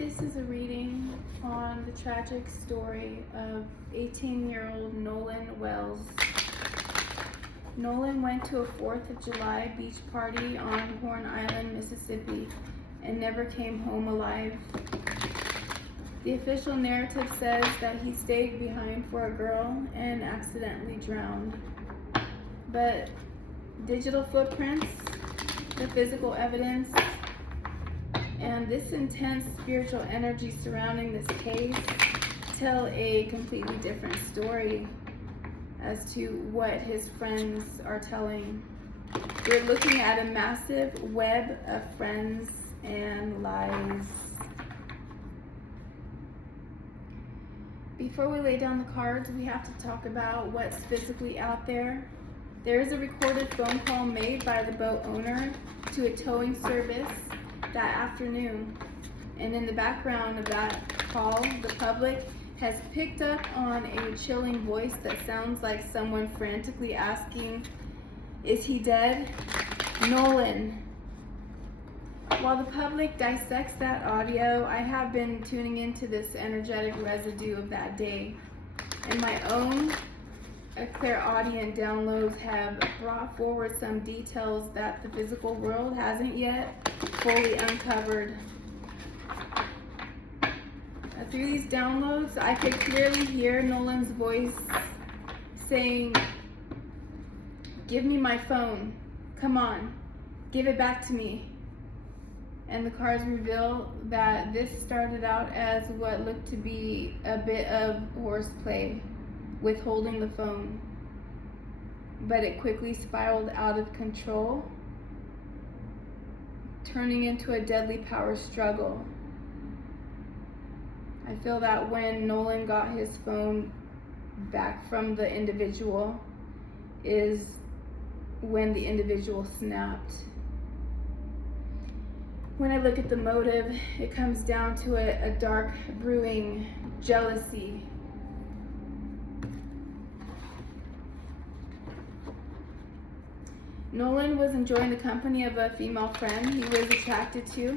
This is a reading on the tragic story of 18-year-old Nolan Wells. Nolan went to a 4th of July beach party on Horn Island, Mississippi, and never came home alive. The official narrative says that he stayed behind for a girl and accidentally drowned. But digital footprints, the physical evidence, and this intense spiritual energy surrounding this case tell a completely different story as to what his friends are telling. We're looking at a massive web of friends and lies. Before we lay down the cards, we have to talk about what's physically out there. There is a recorded phone call made by the boat owner to a towing service that afternoon. And in the background of that call, the public has picked up on a chilling voice that sounds like someone frantically asking, "Is he dead? Nolan." While the public dissects that audio, I have been tuning into this energetic residue of that day. And my own clairaudient downloads have brought forward some details that the physical world hasn't yet fully uncovered. Through these downloads, I could clearly hear Nolan's voice saying, "Give me my phone. Come on, give it back to me." And the cards reveal that this started out as what looked to be a bit of horseplay with holding the phone, but it quickly spiraled out of control, turning into a deadly power struggle. I feel that when Nolan got his phone back from the individual is when the individual snapped. When I look at the motive, it comes down to a dark brewing jealousy. Nolan was enjoying the company of a female friend he was attracted to,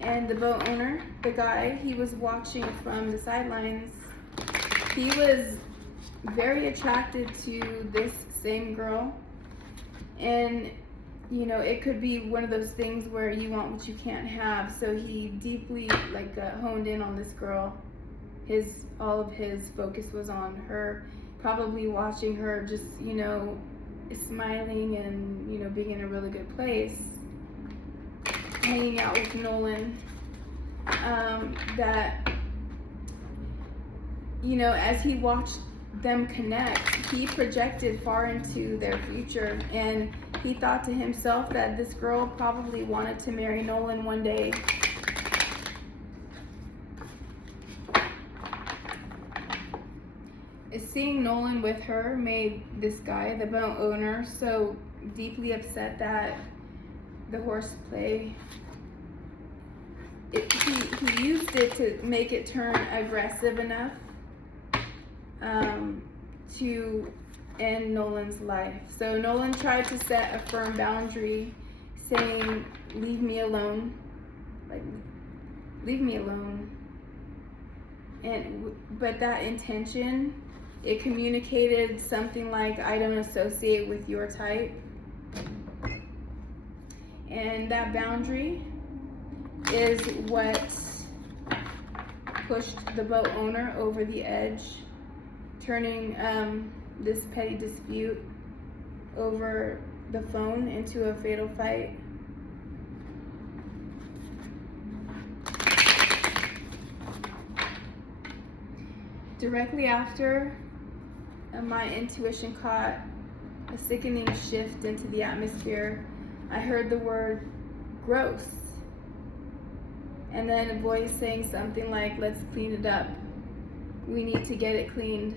and the boat owner, the guy he was watching from the sidelines, he was very attracted to this same girl. And you know, it could be one of those things where you want what you can't have. So he deeply honed in on this girl. All of his focus was on her, probably watching her just, smiling and, being in a really good place, hanging out with Nolan. As he watched them connect, he projected far into their future, and he thought to himself that this girl probably wanted to marry Nolan one day. Seeing Nolan with her made this guy, the boat owner, so deeply upset that the horseplay, he used it to make it turn aggressive enough to end Nolan's life. So Nolan tried to set a firm boundary, saying, "Leave me alone, leave me alone." But that intention, it communicated something like, "I don't associate with your type." And that boundary is what pushed the boat owner over the edge, turning this petty dispute over the phone into a fatal fight. Directly after, my intuition caught a sickening shift into the atmosphere. I heard the word "gross," and then a voice saying something like, "Let's clean it up. We need to get it cleaned."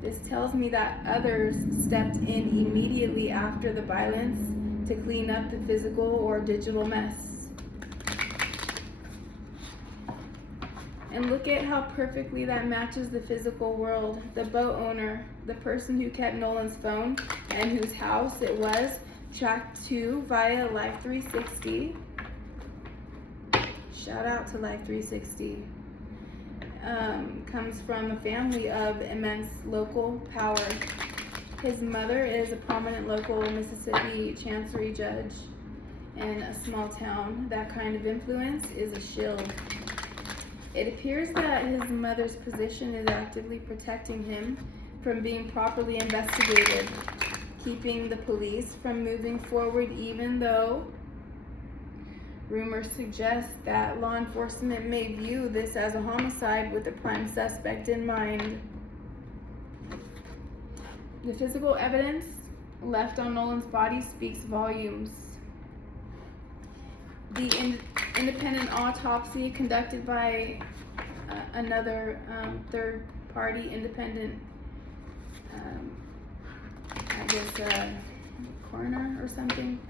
This tells me that others stepped in immediately after the violence to clean up the physical or digital mess. And look at how perfectly that matches the physical world. The boat owner, the person who kept Nolan's phone and whose house it was tracked to via Life 360, Shout out to Life 360. Comes from a family of immense local power. His mother is a prominent local Mississippi chancery judge in a small town. That kind of influence is a shield. It appears that his mother's position is actively protecting him from being properly investigated, keeping the police from moving forward, even though rumors suggest that law enforcement may view this as a homicide with the prime suspect in mind. The physical evidence left on Nolan's body speaks volumes. The independent autopsy conducted by another third-party independent, coroner or something,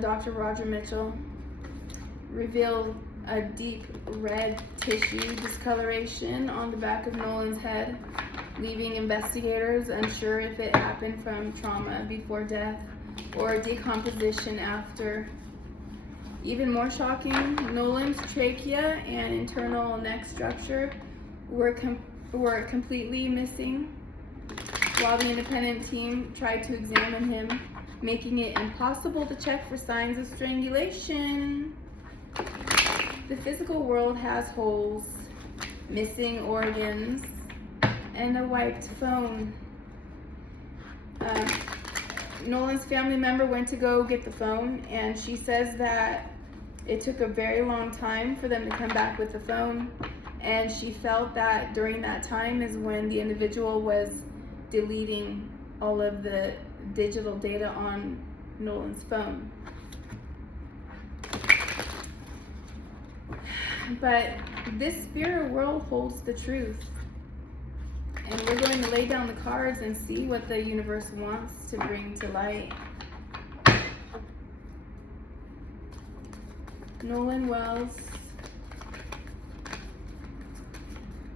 Dr. Roger Mitchell, revealed a deep red tissue discoloration on the back of Nolan's head, leaving investigators unsure if it happened from trauma before death or decomposition after. Even more shocking, Nolan's trachea and internal neck structure were completely missing, while the independent team tried to examine him, making it impossible to check for signs of strangulation. The physical world has holes, missing organs, and a wiped phone. Nolan's family member went to go get the phone, and she says that it took a very long time for them to come back with the phone, and she felt that during that time is when the individual was deleting all of the digital data on Nolan's phone. But this spirit world holds the truth, and we're going to lay down the cards and see what the universe wants to bring to light. Nolan Wells.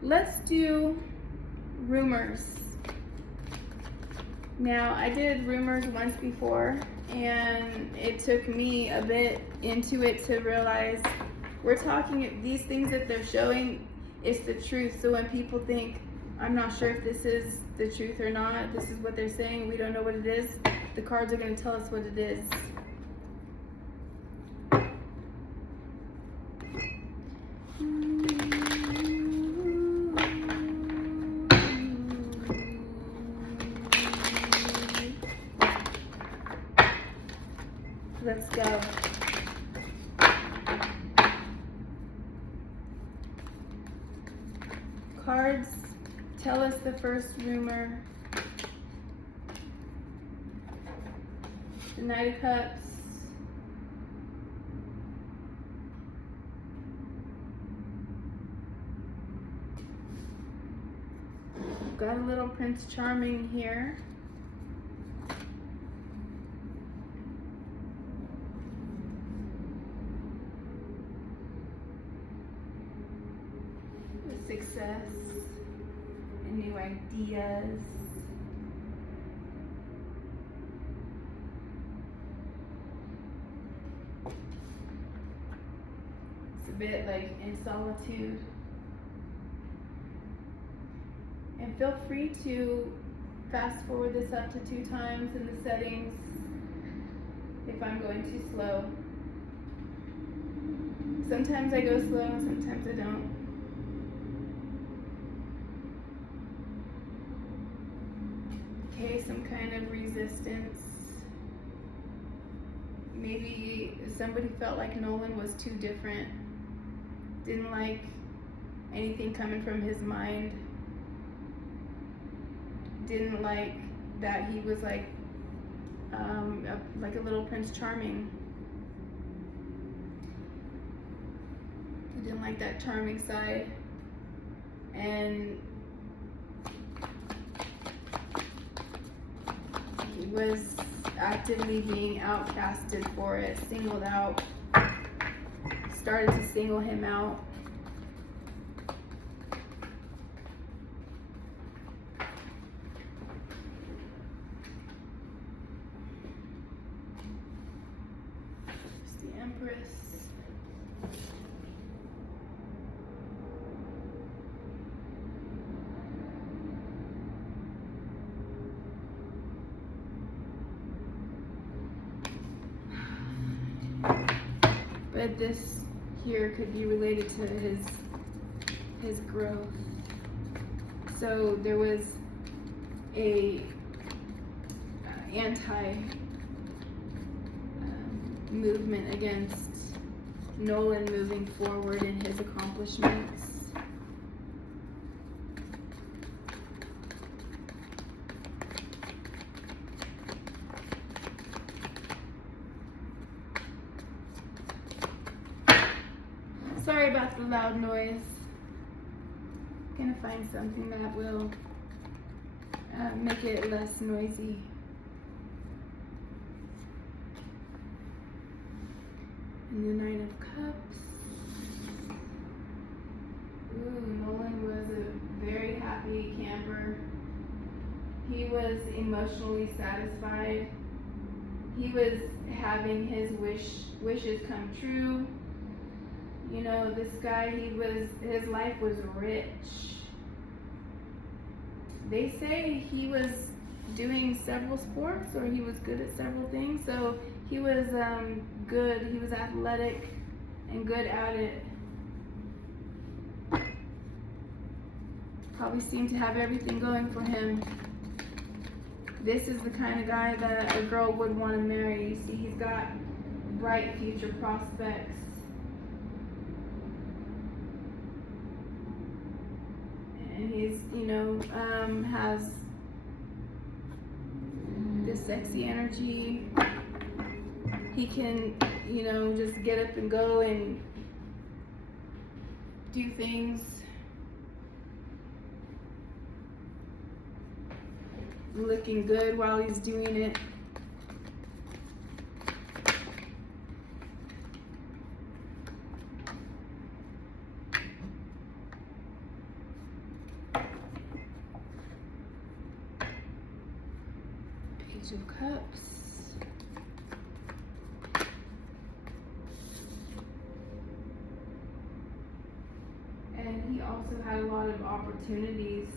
Let's do rumors. Now, I did rumors once before, and it took me a bit into it to realize we're talking, these things that they're showing is the truth. So when people think, I'm not sure if this is the truth or not, this is what they're saying, we don't know what it is, the cards are going to tell us what it is. Let's go. Cards, tell us the first rumor. The Knight of Cups. Got a little Prince Charming here. Success and new ideas. It's a bit like in solitude. And feel free to fast forward this up to 2 times in the settings if I'm going too slow. Sometimes I go slow and sometimes I don't. Okay, some kind of resistance. Maybe somebody felt like Nolan was too different. Didn't like anything coming from his mind. Didn't like that he was like a little Prince Charming. He didn't like that charming side. And he was actively being outcasted for it, singled out, started to single him out. It's the Empress. but this here could be related to his growth. So there was a anti movement against Nolan moving forward in his accomplishments. Sorry about the loud noise. Gonna find something that will make it less noisy. And the Knight of Cups. Ooh, Nolan was a very happy camper. He was emotionally satisfied. He was having his wishes come true. You know, this guy, his life was rich. They say he was doing several sports, or he was good at several things. So he was good. He was athletic and good at it. Probably seemed to have everything going for him. This is the kind of guy that a girl would want to marry. You see, he's got bright future prospects. And he's, you know, has this sexy energy. He can, you know, just get up and go and do things. Looking good while he's doing it. Page of Cups. And he also had a lot of opportunities.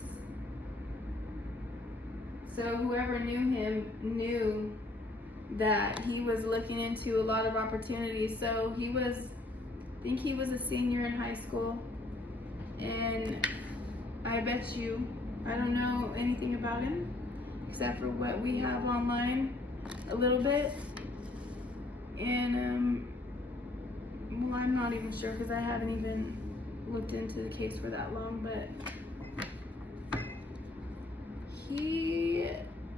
So whoever knew him knew that he was looking into a lot of opportunities. So he was, I think he was a senior in high school. And I bet you, I don't know anything about him except for what we have online a little bit. And, well, I'm not even sure because I haven't even looked into the case for that long, but he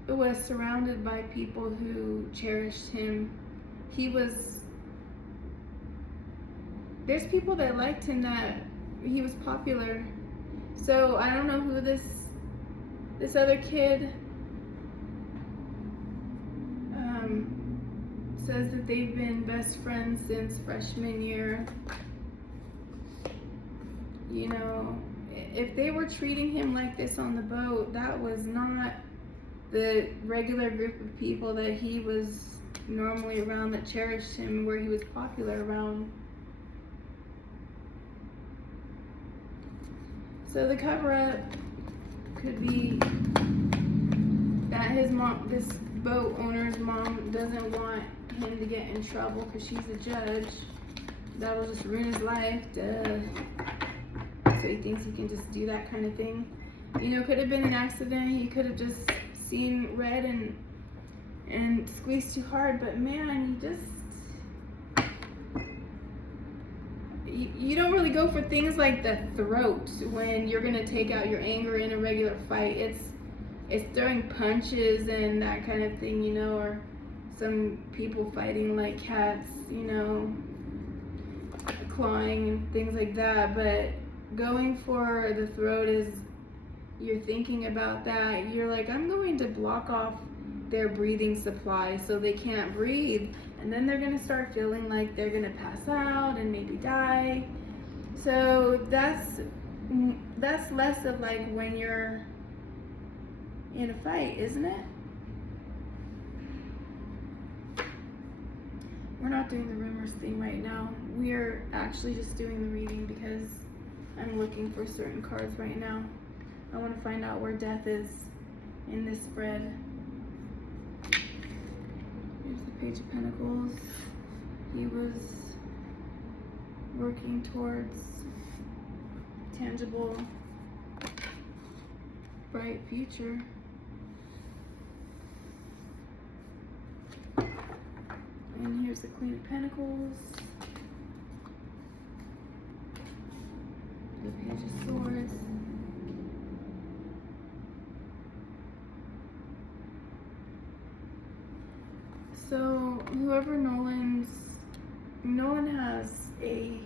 was surrounded by people who cherished him. There's people that liked him, that he was popular. So I don't know who this other kid says that they've been best friends since freshman year. You know, if they were treating him like this on the boat, that was not the regular group of people that he was normally around, that cherished him, where he was popular around. So the cover-up could be that his mom, this boat owner's mom, doesn't want him to get in trouble because she's a judge. That'll just ruin his life. Duh. So he thinks he can just do that kind of thing. You know, could have been an accident. He could have just seen red and squeezed too hard. But man, you don't really go for things like the throat when you're gonna take out your anger in a regular fight. It's throwing punches and that kind of thing, you know, or some people fighting like cats, you know, clawing and things like that. But going for the throat is, you're thinking about that. You're like, I'm going to block off their breathing supply so they can't breathe. And then they're going to start feeling like they're going to pass out and maybe die. So that's less of like when you're in a fight, isn't it? We're not doing the rumors thing right now. We're actually just doing the reading because I'm looking for certain cards right now. I want to find out where death is in this spread. Here's the Page of Pentacles. He was working towards tangible, bright future. And here's the Queen of Pentacles, the Page of Swords, so whoever Nolan has a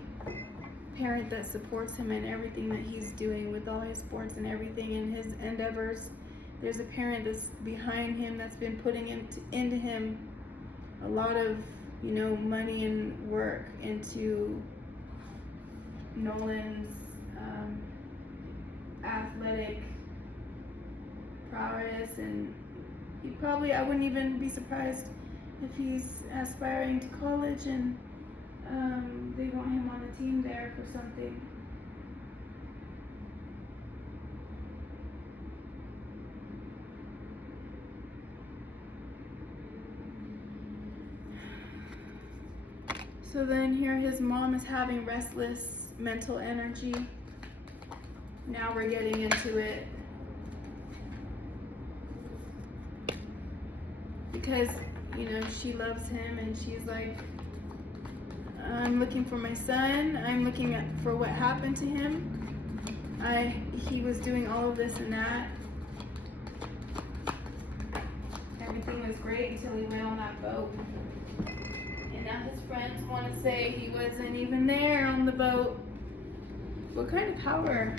parent that supports him in everything that he's doing with all his sports and everything and his endeavors. There's a parent that's behind him that's been putting into him a lot of, you know, money and work into Nolan's athletic prowess, and he probably, I wouldn't even be surprised if he's aspiring to college and they want him on the team there for something. So then here his mom is having restless mental energy. Now we're getting into it. Because, you know, she loves him and she's like, I'm looking for my son. I'm looking for what happened to him. He was doing all of this and that. Everything was great until he went on that boat. And now his friends want to say he wasn't even there on the boat. What kind of power?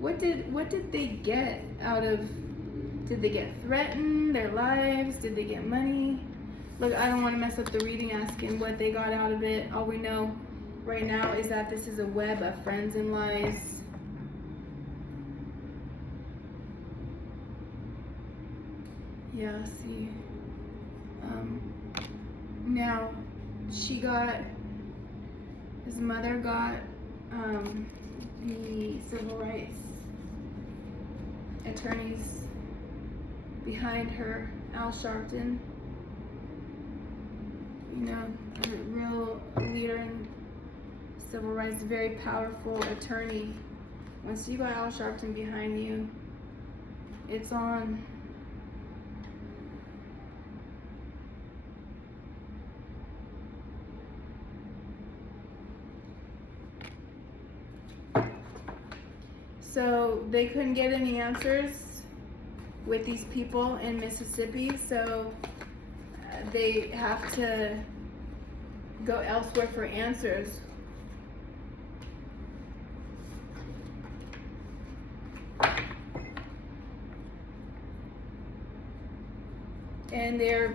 What did they get out of? Did they get threatened? Their lives? Did they get money? Look, I don't want to mess up the reading asking what they got out of it. All we know right now is that this is a web of friends and lies. Yeah, see. Now, his mother got the civil rights attorneys behind her, Al Sharpton. You know, a real leader in civil rights, very powerful attorney. Once you got Al Sharpton behind you, it's on. So they couldn't get any answers with these people in Mississippi, so they have to go elsewhere for answers. And they're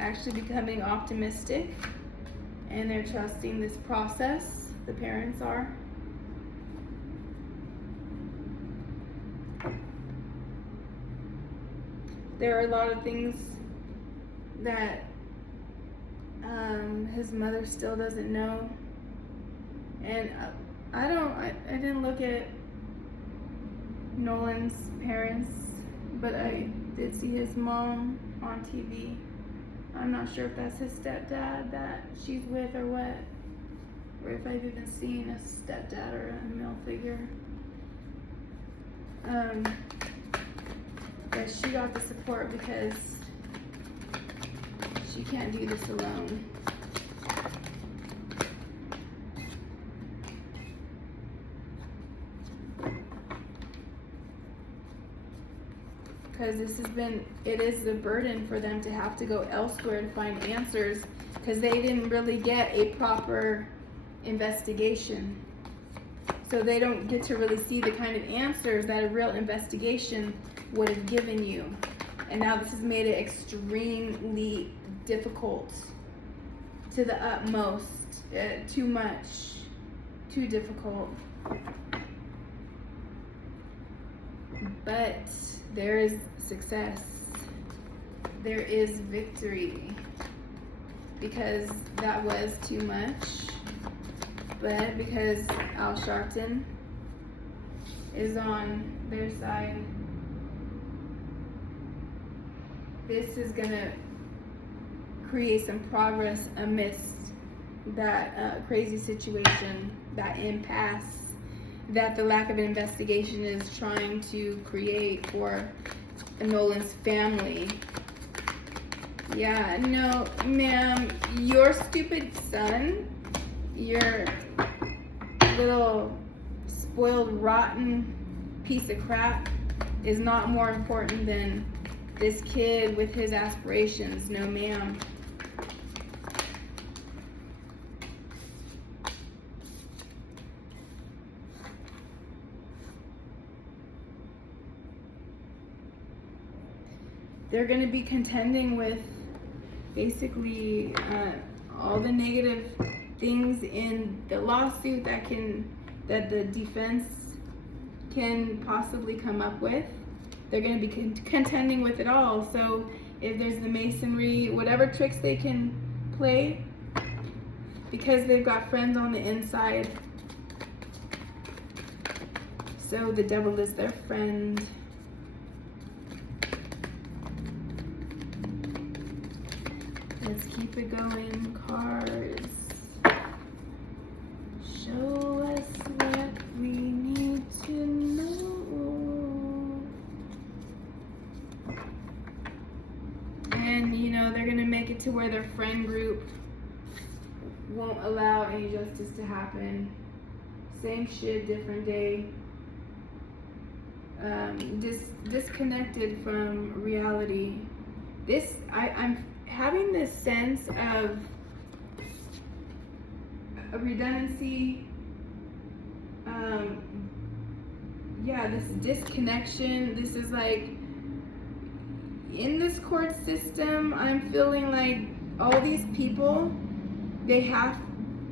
actually becoming optimistic, and they're trusting this process. The parents are. There are a lot of things that his mother still doesn't know, and I didn't look at Nolan's parents, but I did see his mom on TV. I'm not sure if that's his stepdad that she's with or what, or if I've even seen a stepdad or a male figure. But she got the support because she can't do this alone. Because it is a burden for them to have to go elsewhere to find answers, because they didn't really get a proper investigation. So they don't get to really see the kind of answers that a real investigation would have given you. And now this has made it extremely difficult to the utmost. Too much, too difficult. But there is success. There is victory. Because that was too much. But because Al Sharpton is on their side, this is going to create some progress amidst that crazy situation, that impasse that the lack of investigation is trying to create for Nolan's family. Yeah, no, ma'am, your stupid son, your little spoiled, rotten piece of crap is not more important than this kid with his aspirations. No, ma'am. They're going to be contending with basically all the negative things in the lawsuit that the defense can possibly come up with. They're going to be contending with it all. So if there's the masonry, whatever tricks they can play, because they've got friends on the inside, so the devil is their friend. Let's keep it going, cards. Show us what we need to know. And, you know, they're going to make it to where their friend group won't allow any justice to happen. Same shit, different day. Disconnected from reality. I'm having this sense of a redundancy, this disconnection. This is like, in this court system, I'm feeling like all these people, they have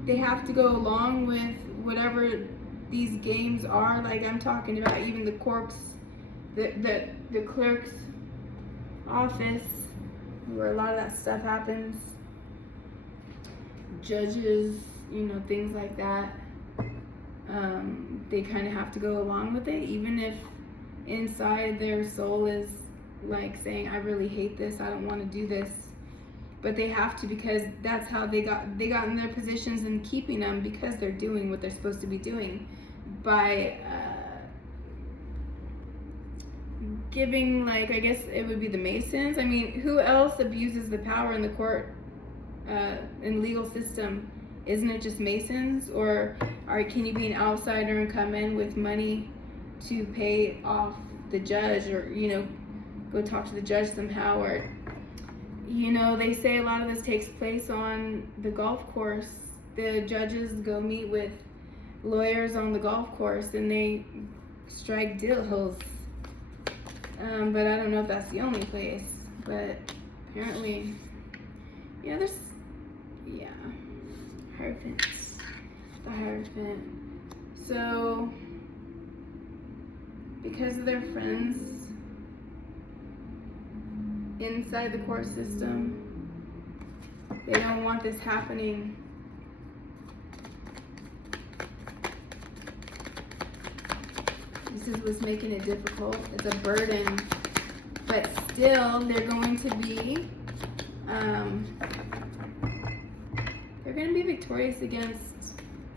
to go along with whatever these games are. Like, I'm talking about even the clerk's office, where a lot of that stuff happens, judges, you know, things like that. They kind of have to go along with it, even if inside their soul is like saying, I really hate this, I don't want to do this. But they have to, because that's how they got in their positions and keeping them, because they're doing what they're supposed to be doing by giving, like, I guess it would be the Masons. I mean, who else abuses the power in the court, in legal system? Isn't it just Masons? Or can you be an outsider and come in with money to pay off the judge, or, you know, go talk to the judge somehow? Or, you know, they say a lot of this takes place on the golf course. The judges go meet with lawyers on the golf course and they strike deals. But I don't know if that's the only place. But apparently, yeah, Hierophant. The Hierophant. So, because of their friends inside the court system, they don't want this happening. This is what's making it difficult. It's a burden, but still they're going to be victorious against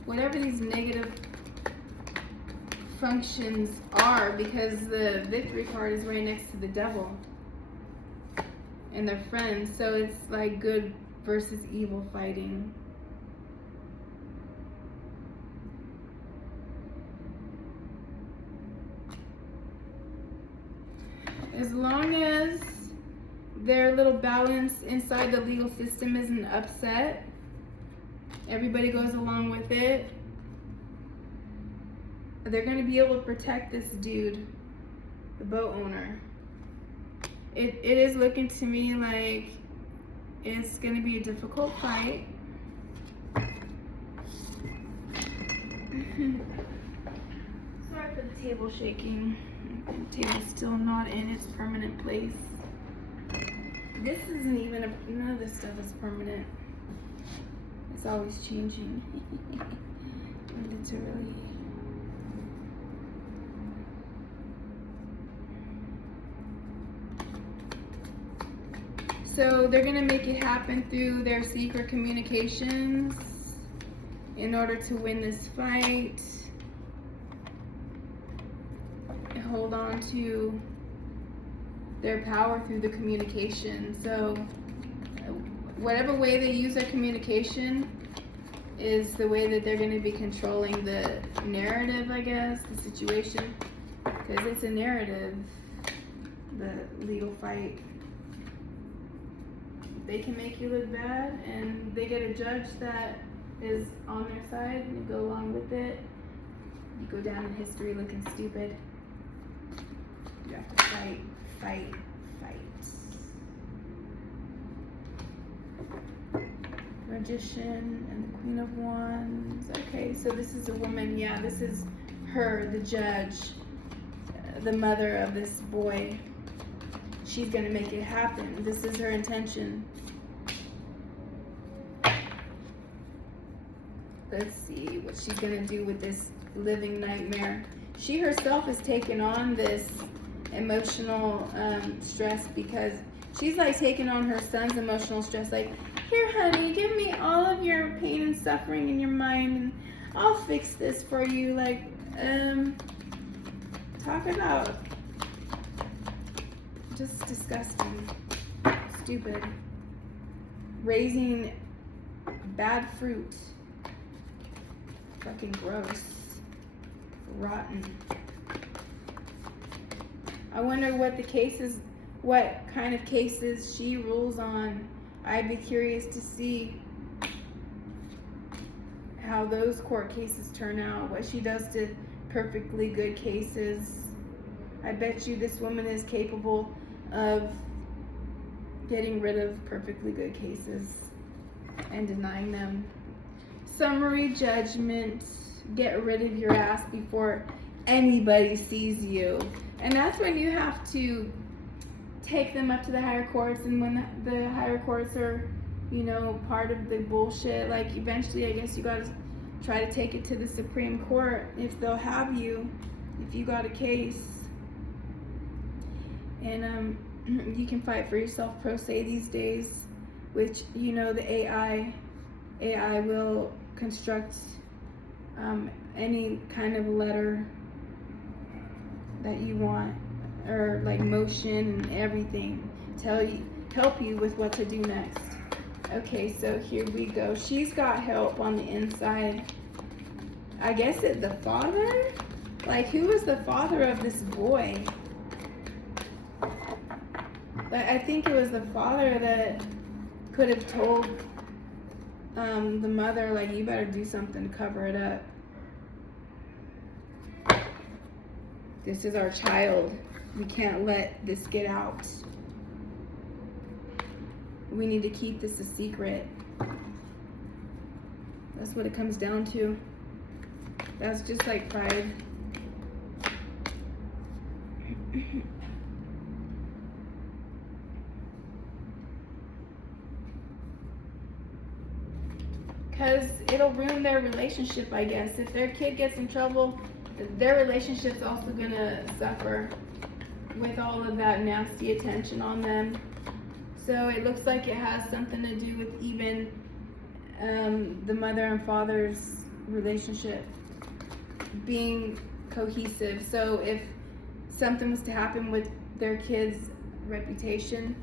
whatever these negative functions are, because the victory card is right next to the devil and their friends. So it's like good versus evil fighting. As long as their little balance inside the legal system isn't upset, everybody goes along with it, they're going to be able to protect this dude, the boat owner. It is looking to me like it's going to be a difficult fight. Sorry for the table shaking. The table's still not in its permanent place. This isn't even none of this stuff is permanent. It's always changing. Literally. So they're gonna make it happen through their secret communications. in order to win this fight, hold on to their power through the communication. So whatever way they use their communication is the way that they're going to be controlling the narrative, I guess, the situation, because it's a narrative, the legal fight. They can make you look bad, and they get a judge that is on their side, and you go along with it. You go down in history looking stupid. You have to fight, fight, fight. Magician and the Queen of Wands. Okay, so this is a woman. Yeah, this is her, the judge, the mother of this boy. She's going to make it happen. This is her intention. Let's see what she's going to do with this living nightmare. She herself has taken on this emotional stress, because she's like taking on her son's emotional stress. Like, here, honey, give me all of your pain and suffering in your mind, and I'll fix this for you. Like, talk about just disgusting, stupid, raising bad fruit, fucking gross, rotten. I wonder what the cases, what kind of cases she rules on. I'd be curious to see how those court cases turn out, what she does to perfectly good cases. I bet you this woman is capable of getting rid of perfectly good cases and denying them. Summary judgment: get rid of your ass before anybody sees you. And that's when you have to take them up to the higher courts, and when the higher courts are, you know, part of the bullshit, like eventually I guess you gotta try to take it to the Supreme Court if they'll have you, if you got a case. And you can fight for yourself pro se these days, which, you know, the AI will construct any kind of letter that you want, or like motion and everything, help you with what to do next. Okay, so here we go. She's got help on the inside. I guess it's the father? Like, who was the father of this boy? Like, I think it was the father that could have told the mother, like, you better do something to cover it up. This is our child. We can't let this get out. We need to keep this a secret. That's what it comes down to. That's just like pride. Because it'll ruin their relationship, I guess. If their kid gets in trouble, their relationship's also gonna suffer with all of that nasty attention on them. So it looks like it has something to do with even the mother and father's relationship being cohesive. So if something was to happen with their kid's reputation,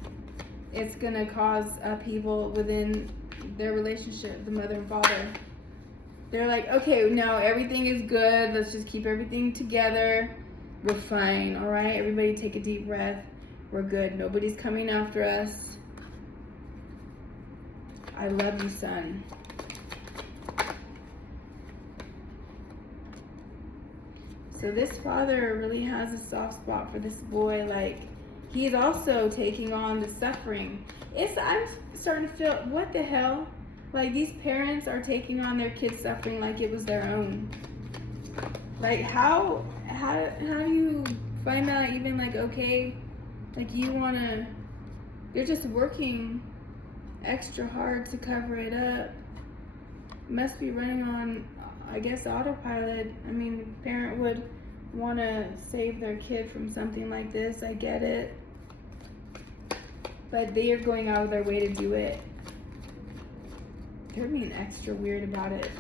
it's gonna cause upheaval within their relationship, the mother and father. They're like, okay, no, everything is good. Let's just keep everything together. We're fine, all right? Everybody take a deep breath. We're good. Nobody's coming after us. I love you, son. So this father really has a soft spot for this boy. Like, he's also taking on the suffering. I'm starting to feel, what the hell? Like, these parents are taking on their kids' suffering like it was their own. Like, how do you find that even, like, okay? Like, you're just working extra hard to cover it up. Must be running on, I guess, autopilot. I mean, a parent would want to save their kid from something like this. I get it. But they are going out of their way to do it. They're being extra weird about it.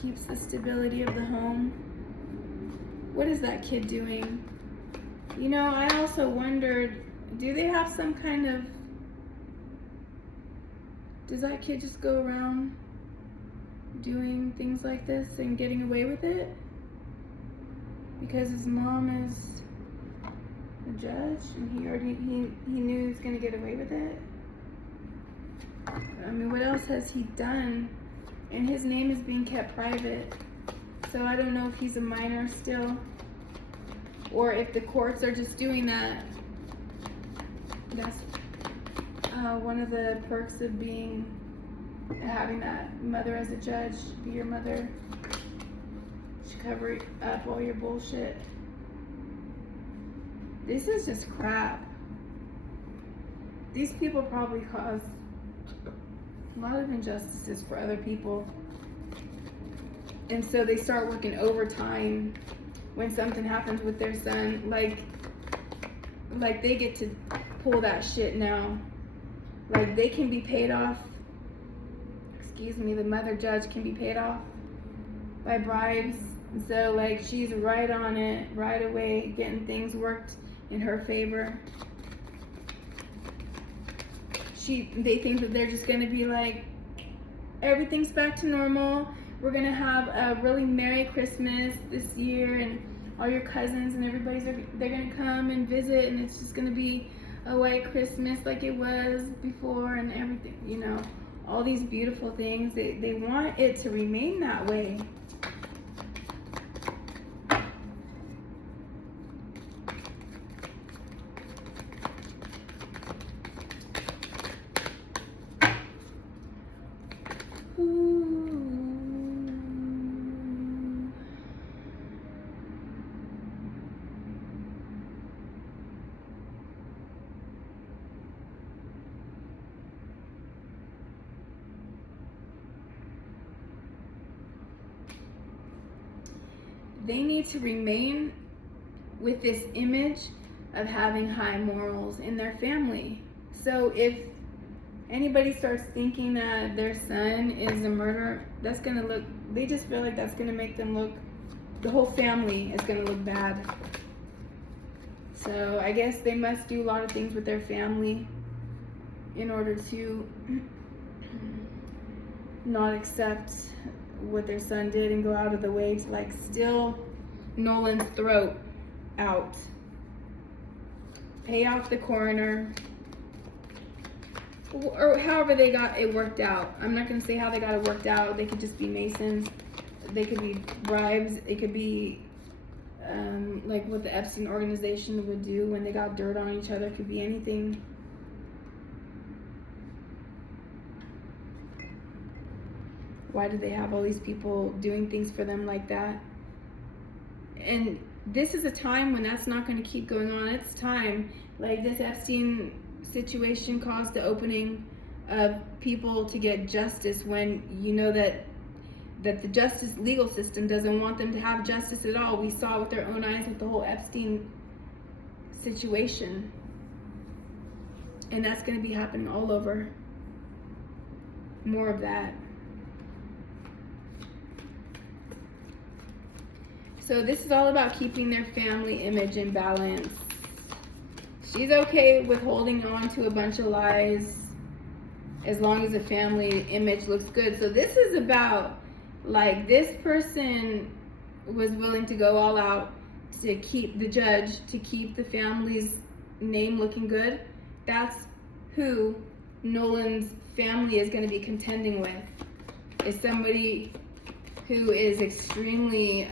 keeps the stability of the home. What is that kid doing? You know, I also wondered, do they have some kind of, does that kid just go around doing things like this and getting away with it? Because his mom is a judge and he knew he was gonna get away with it? I mean, what else has he done? And his name is being kept private. So I don't know if he's a minor still, or if the courts are just doing that. That's one of the perks of having that mother as a judge, be your mother. She cover up all your bullshit. This is just crap. These people probably cause a lot of injustices for other people. And so they start working overtime when something happens with their son. Like they get to pull that shit now. Like they can be paid off. Excuse me, the mother judge can be paid off by bribes. And so like she's right on it right away, getting things worked in her favor. They think that they're just gonna be like, everything's back to normal. We're gonna have a really Merry Christmas this year, and all your cousins and they're gonna come and visit, and it's just gonna be a white Christmas like it was before, and everything, you know, all these beautiful things. They want it to remain that way. They need to remain with this image of having high morals in their family. So if anybody starts thinking that their son is a murderer, that's gonna look, they just feel like that's gonna make them look, the whole family is gonna look bad. So I guess they must do a lot of things with their family in order to not accept what their son did and go out of the way to like steal Nolan's throat out, pay off the coroner, or however they got it worked out. I'm not going to say how they got it worked out. They could just be Masons, they could be bribes, it could be like what the Epstein organization would do when they got dirt on each other. It could be anything. Why do they have all these people doing things for them like that? And this is a time when that's not going to keep going on. It's time. Like this Epstein situation caused the opening of people to get justice, when you know that the justice legal system doesn't want them to have justice at all. We saw with our own eyes with the whole Epstein situation. And that's going to be happening all over. More of that. So this is all about keeping their family image in balance. She's okay with holding on to a bunch of lies as long as the family image looks good. So this is about, like, this person was willing to go all out to keep the judge, to keep the family's name looking good. That's who Nolan's family is going to be contending with, is somebody who is extremely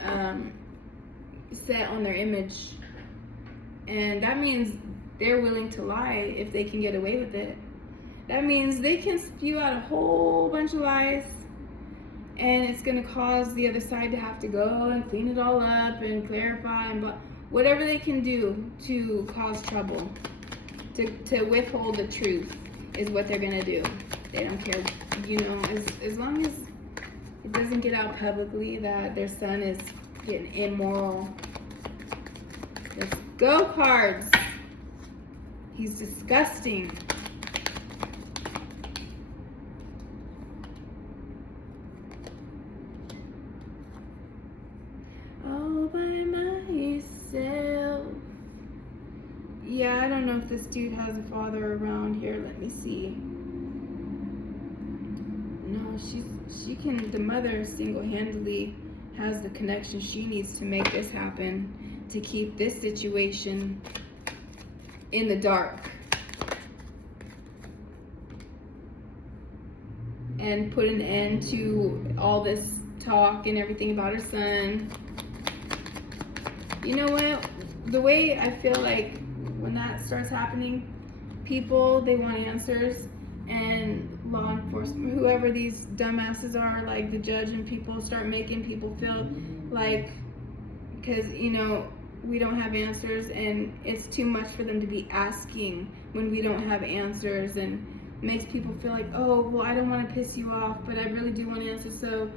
set on their image. And that means they're willing to lie if they can get away with it. That means they can spew out a whole bunch of lies, and it's going to cause the other side to have to go and clean it all up and clarify and whatever they can do to cause trouble, to withhold the truth is what they're going to do. They don't care, you know, as long as it doesn't get out publicly that their son is getting immoral. Let's go, cards. He's disgusting. Yeah, I don't know if this dude has a father around here. Let me see. No, the mother single-handedly has the connection she needs to make this happen, to keep this situation in the dark and put an end to all this talk and everything about her son. You know what? The way I feel like when that starts happening, people, they want answers, and law enforcement, whoever these dumbasses are, like the judge and people, start making people feel like, because, you know, we don't have answers, and it's too much for them to be asking when we don't have answers, and makes people feel like, oh, well, I don't want to piss you off, but I really do want answers, so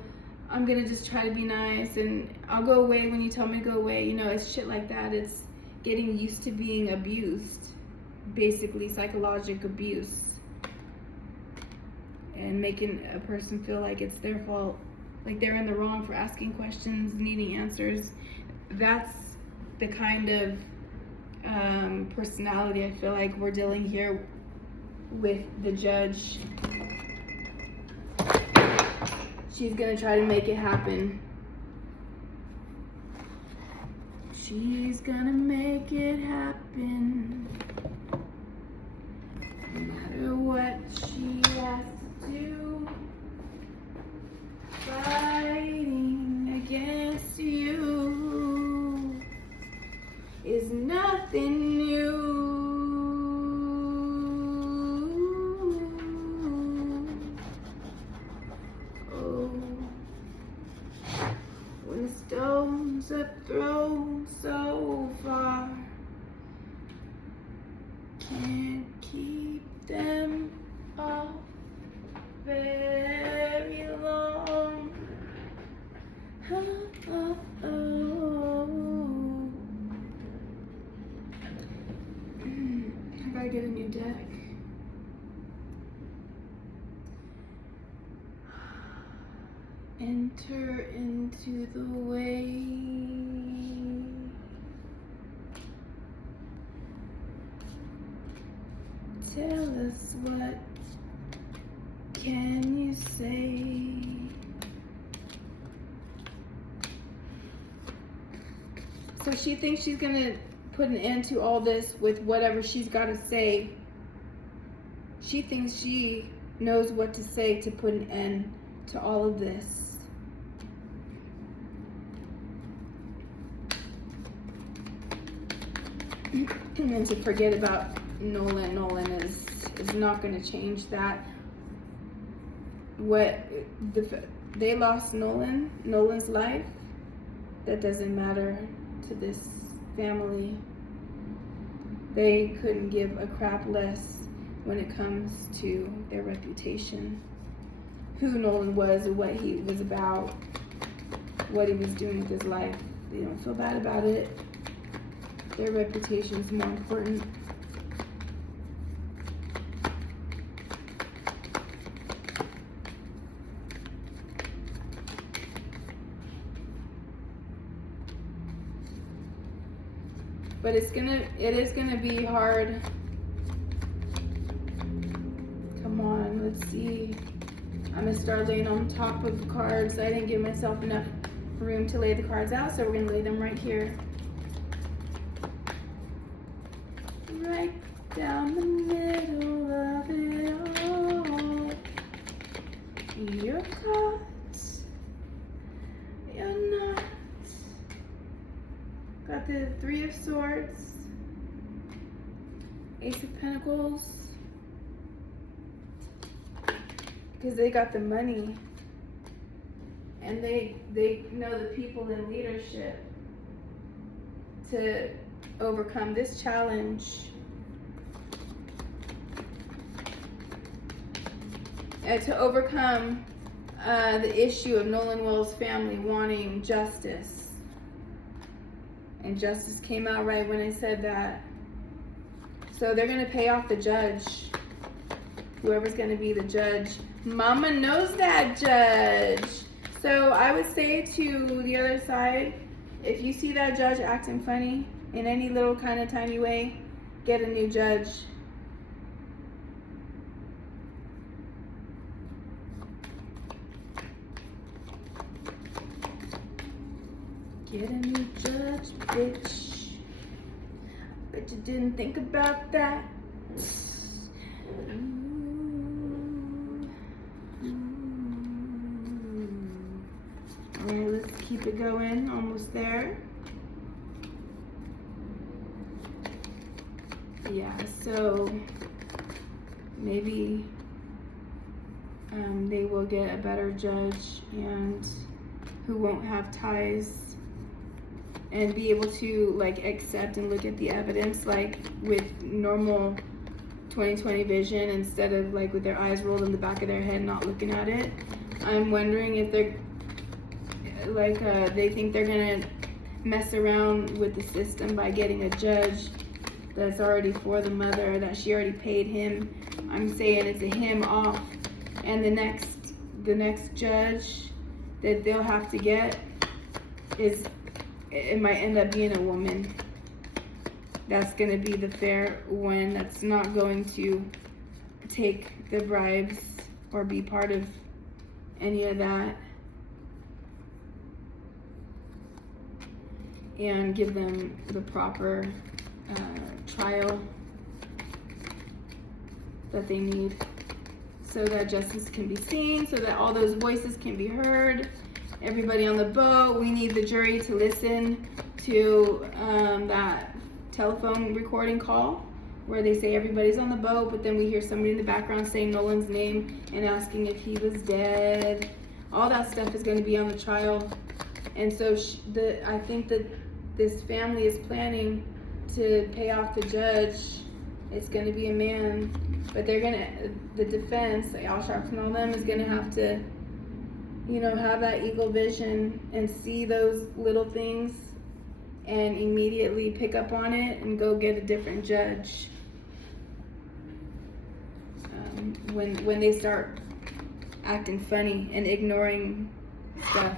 I'm going to just try to be nice, and I'll go away when you tell me to go away. You know, it's shit like that. It's getting used to being abused, basically psychological abuse, and making a person feel like it's their fault, like they're in the wrong for asking questions, needing answers. That's the kind of personality I feel like we're dealing here with the judge. She's gonna try to make it happen. She's gonna make it happen. No matter what she has to do. Fighting against you is nothing new. Oh, when the stones are thrown so far, can't keep them off very long. Oh, oh, oh. I gotta get a new deck. Enter into the way. Tell us, what can you say? So she thinks she's gonna put an end to all this with whatever she's gotta say. She thinks she knows what to say to put an end to all of this. And then to forget about Nolan. Nolan is not going to change that. They lost Nolan's life. That doesn't matter to this family. They couldn't give a crap less when it comes to their reputation. Who Nolan was, what he was about, what he was doing with his life. They don't feel bad about it. Their reputation is more important. But it is gonna be hard. Come on, let's see. I'm gonna start laying on top of cards. I didn't give myself enough room to lay the cards out, so we're gonna lay them right here. Right down the middle of it all. You're caught, you're not. Got the Three of Swords, Ace of Pentacles, because they got the money, and they know the people in leadership to overcome this challenge. To overcome the issue of Nolan Will's family wanting justice. And justice came out right when I said that. So they're going to pay off the judge. Whoever's going to be the judge. Mama knows that judge. So I would say to the other side, if you see that judge acting funny in any little kind of tiny way, get a new judge. Get a new judge, bitch. Bet you didn't think about that. Alright, let's keep it going. Almost there. Yeah, so maybe they will get a better judge and who won't have ties and be able to like accept and look at the evidence like with normal 20/20 vision instead of like with their eyes rolled in the back of their head not looking at it. I'm wondering if they're like they think they're gonna mess around with the system by getting a judge that's already for the mother, that she already paid him. I'm saying it's a him off, and the next judge that they'll have to get is, it might end up being a woman. That's going to be the fair one, that's not going to take the bribes or be part of any of that and give them the proper trial that they need so that justice can be seen, so that all those voices can be heard. Everybody on the boat, we need the jury to listen to that telephone recording call where they say everybody's on the boat, but then we hear somebody in the background saying Nolan's name and asking if he was dead. All that stuff is going to be on the trial. And so I think that this family is planning to pay off the judge. It's going to be a man, but the defense, like Al Sharpton and all them, is going to have to, you know, have that eagle vision and see those little things and immediately pick up on it and go get a different judge when they start acting funny and ignoring stuff,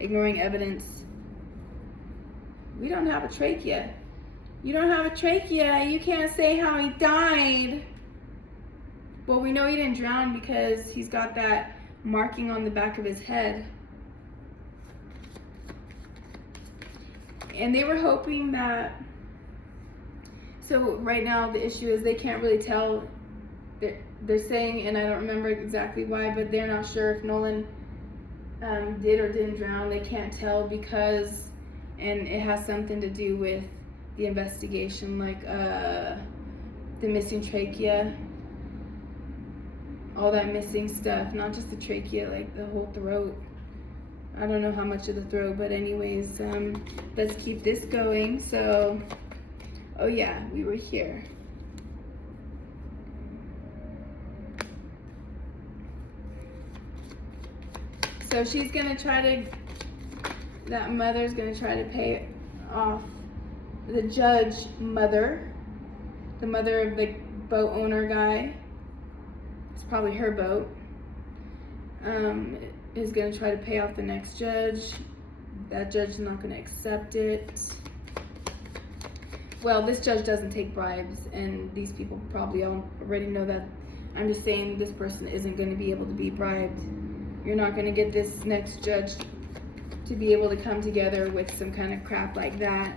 ignoring evidence. We don't have a trachea. You don't have a trachea. You can't say how he died. Well, we know he didn't drown because he's got that marking on the back of his head. And they were hoping that, so right now the issue is they can't really tell. They're saying, and I don't remember exactly why, but they're not sure if Nolan did or didn't drown. They can't tell because, and it has something to do with the investigation, like the missing trachea, all that missing stuff, not just the trachea, like the whole throat. I don't know how much of the throat, but anyways, let's keep this going. So, oh yeah, we were here. So she's gonna that mother's gonna try to pay off the judge mother, the mother of the boat owner guy. It's probably her boat. Is going to try to pay off the next judge. That judge is not going to accept it. Well, this judge doesn't take bribes, and these people probably already know that. I'm just saying this person isn't going to be able to be bribed. You're not going to get this next judge to be able to come together with some kind of crap like that.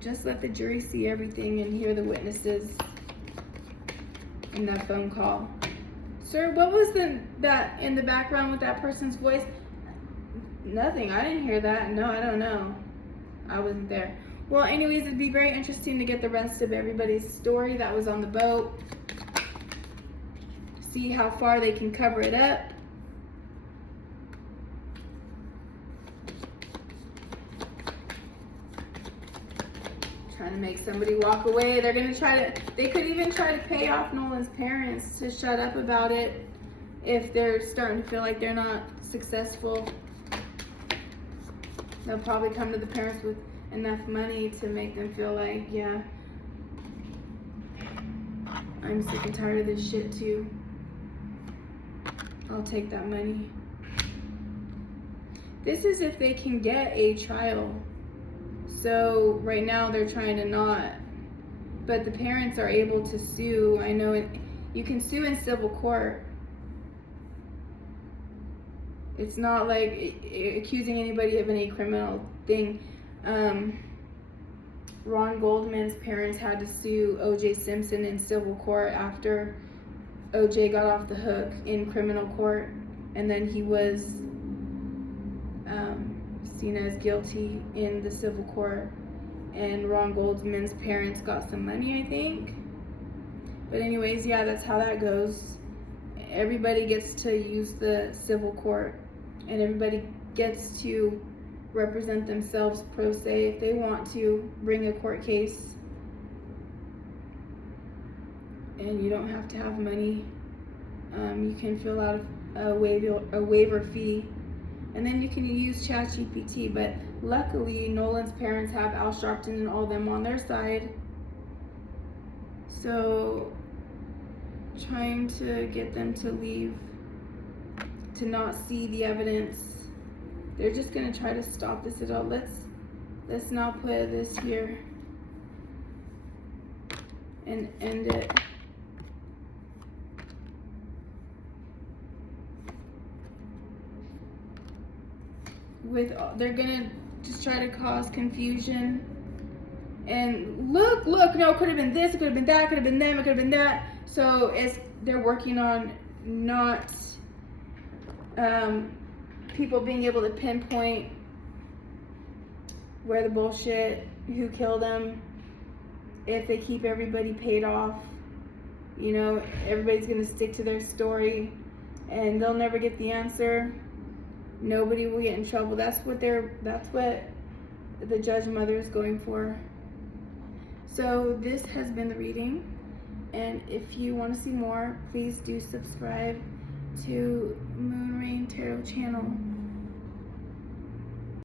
Just let the jury see everything and hear the witnesses in that phone call. Sir, what was that in the background with that person's voice? Nothing. I didn't hear that. No, I don't know. I wasn't there. Well, anyways, it'd be very interesting to get the rest of everybody's story that was on the boat. See how far they can cover it up. Trying to make somebody walk away. They're going to they could even try to pay off Nolan's parents to shut up about it if they're starting to feel like they're not successful. They'll probably come to the parents with enough money to make them feel like, yeah, I'm sick and tired of this shit too. I'll take that money. This is if they can get a trial So right now they're trying to not, but the parents are able to sue. I know you can sue in civil court. It's not like accusing anybody of any criminal thing. Ron Goldman's parents had to sue O.J. Simpson in civil court after O.J. got off the hook in criminal court, and then he was seen as guilty in the civil court. And Ron Goldman's parents got some money, I think. But anyways, yeah, that's how that goes. Everybody gets to use the civil court, and everybody gets to represent themselves pro se if they want to bring a court case. And you don't have to have money. You can fill out a waiver fee, and then you can use ChatGPT. But luckily, Nolan's parents have Al Sharpton and all them on their side. So trying to get them to leave, to not see the evidence. They're just gonna try to stop this at all. Let's now put this here and end it. They're gonna just try to cause confusion. And look, no, it could have been this, it could have been that, it could have been them, it could have been that. So they're working on not people being able to pinpoint where the bullshit, who killed them. If they keep everybody paid off, you know, everybody's gonna stick to their story, and they'll never get the answer. Nobody will get in trouble. That's what the judge mother is going for. So this has been the reading, and if you want to see more, please do subscribe to Moon Rain Tarot channel.